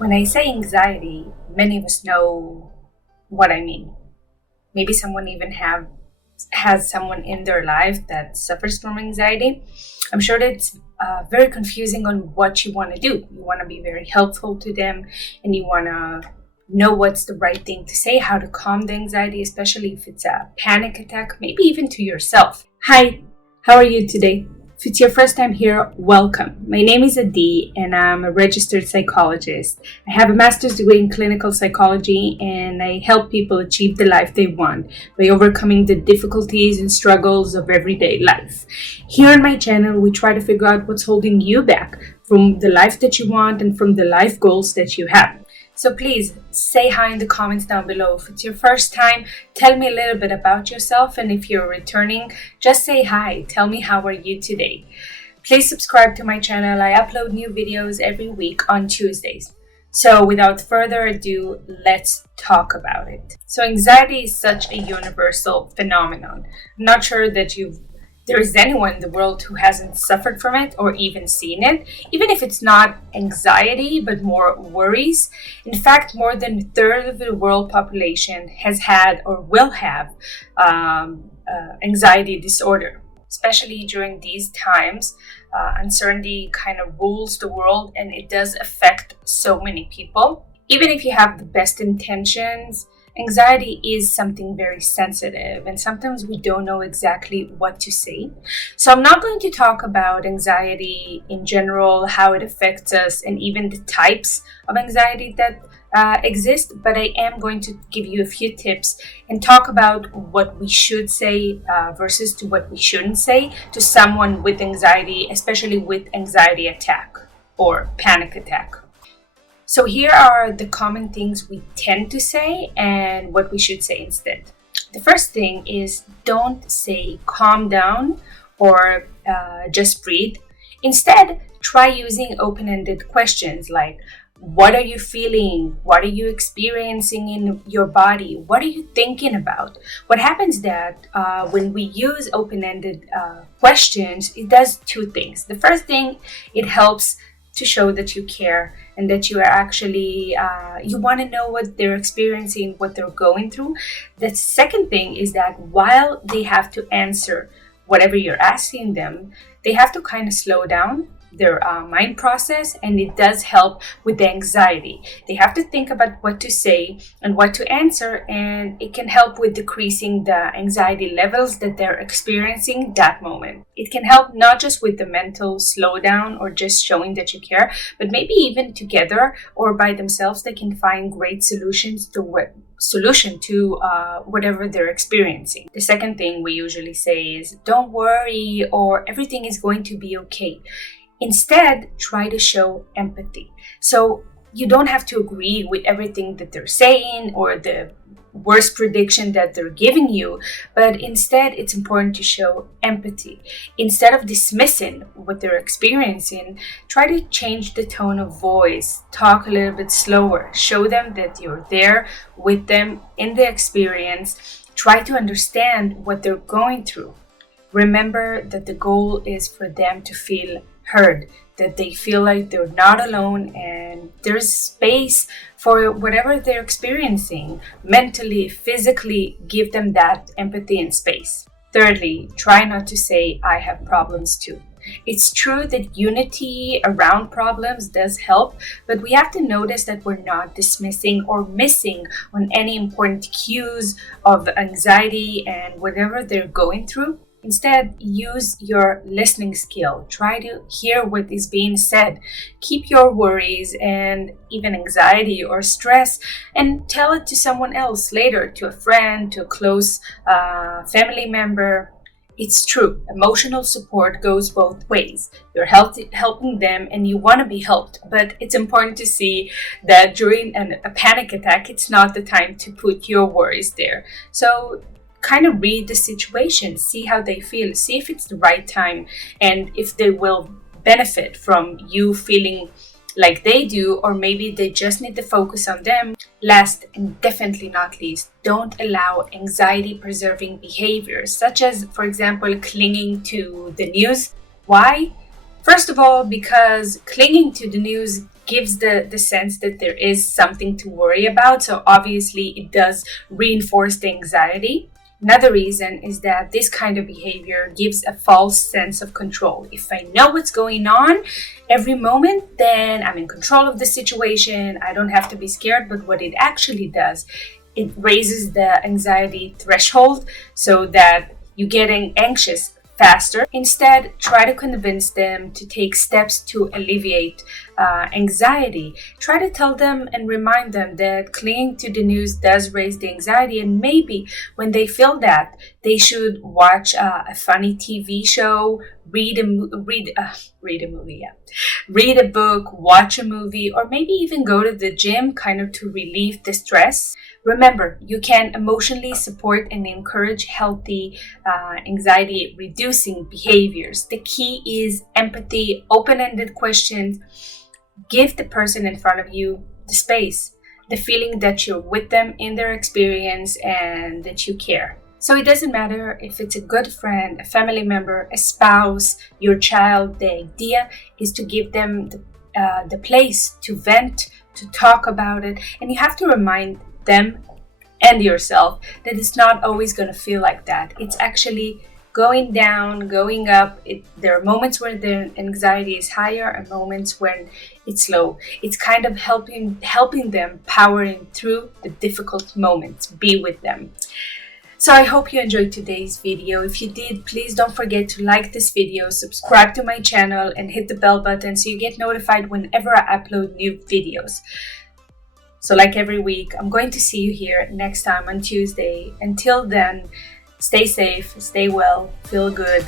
When I say anxiety, many of us know what I mean. Maybe someone even has someone in their life that suffers from anxiety. I'm sure that it's very confusing on what you want to do. You want to be very helpful to them, and you want to know what's the right thing to say, how to calm the anxiety, especially if it's a panic attack, maybe even to yourself. Hi, how are you today? If it's your first time here, welcome. My name is Adi and I'm a registered psychologist. I have a master's degree in clinical psychology and I help people achieve the life they want by overcoming the difficulties and struggles of everyday life. Here on my channel, we try to figure out what's holding you back from the life that you want and from the life goals that you have. So please say hi in the comments down below. If it's your first time, tell me a little bit about yourself. And if you're returning, just say hi. Tell me how are you today. Please subscribe to my channel. I upload new videos every week on Tuesdays. So without further ado, let's talk about it. So anxiety is such a universal phenomenon. I'm not sure that there is anyone in the world who hasn't suffered from it or even seen it, even if it's not anxiety but more worries. In fact, more than a third of the world population has had or will have anxiety disorder. Especially during these times, uncertainty kind of rules the world and it does affect so many people. Even if you have the best intentions, anxiety is something very sensitive and sometimes we don't know exactly what to say. So I'm not going to talk about anxiety in general, how it affects us, and even the types of anxiety that exist, but I am going to give you a few tips and talk about what we should say versus to what we shouldn't say to someone with anxiety, especially with anxiety attack or panic attack. So here are the common things we tend to say and what we should say instead. The first thing is don't say calm down or just breathe. Instead, try using open-ended questions like what are you feeling? What are you experiencing in your body? What are you thinking about? What happens that when we use open-ended questions, it does two things. The first thing, it helps to show that you care and that you are actually, you want to know what they're experiencing, what they're going through. The second thing is that while they have to answer whatever you're asking them, they have to kind of slow down their mind process, and it does help with the anxiety. They have to think about what to say and what to answer, and it can help with decreasing the anxiety levels that they're experiencing that moment. It can help not just with the mental slowdown or just showing that you care, but maybe even together or by themselves they can find great solutions to whatever they're experiencing. The second thing we usually say is don't worry or everything is going to be okay. Instead, try to show empathy. So you don't have to agree with everything that they're saying or the worst prediction that they're giving you, but instead it's important to show empathy. Instead of dismissing what they're experiencing, try to change the tone of voice, talk a little bit slower, show them that you're there with them in the experience, try to understand what they're going through. Remember that the goal is for them to feel heard, that they feel like they're not alone and there's space for whatever they're experiencing mentally, physically. Give them that empathy and space. Thirdly, try not to say, I have problems too. It's true that unity around problems does help, but we have to notice that we're not dismissing or missing on any important cues of anxiety and whatever they're going through. Instead, use your listening skill. Try to hear what is being said. Keep your worries and even anxiety or stress and tell it to someone else later, to a friend, to a close family member. It's true, emotional support goes both ways. You're helping them and you want to be helped, but it's important to see that during a panic attack, it's not the time to put your worries there. So kind of read the situation, see how they feel, see if it's the right time and if they will benefit from you feeling like they do, or maybe they just need to focus on them. Last and definitely not least, don't allow anxiety-preserving behaviors, such as, for example, clinging to the news. Why? First of all, because clinging to the news gives the sense that there is something to worry about. So obviously it does reinforce the anxiety. Another reason is that this kind of behavior gives a false sense of control. If I know what's going on every moment, then I'm in control of the situation. I don't have to be scared. But what it actually does, it raises the anxiety threshold so that you're getting anxious faster. Instead, try to convince them to take steps to alleviate anxiety. Try to tell them and remind them that clinging to the news does raise the anxiety, and maybe when they feel that, they should watch a funny TV show, read a book, watch a movie, or maybe even go to the gym, kind of to relieve the stress. Remember, you can emotionally support and encourage healthy anxiety reducing behaviors. The key is empathy, open-ended questions. Give the person in front of you the space, the feeling that you're with them in their experience and that you care. So it doesn't matter if it's a good friend, a family member, a spouse, your child. The idea is to give them the place to vent, to talk about it. And you have to remind them and yourself that it's not always going to feel like that. It's actually going down, going up. There are moments where the anxiety is higher and moments when it's low. It's kind of helping them powering through the difficult moments. Be with them. So I hope you enjoyed today's video. If you did, please don't forget to like this video, subscribe to my channel, and hit the bell button so you get notified whenever I upload new videos. So like every week, I'm going to see you here next time on Tuesday. Until then, stay safe, stay well, feel good.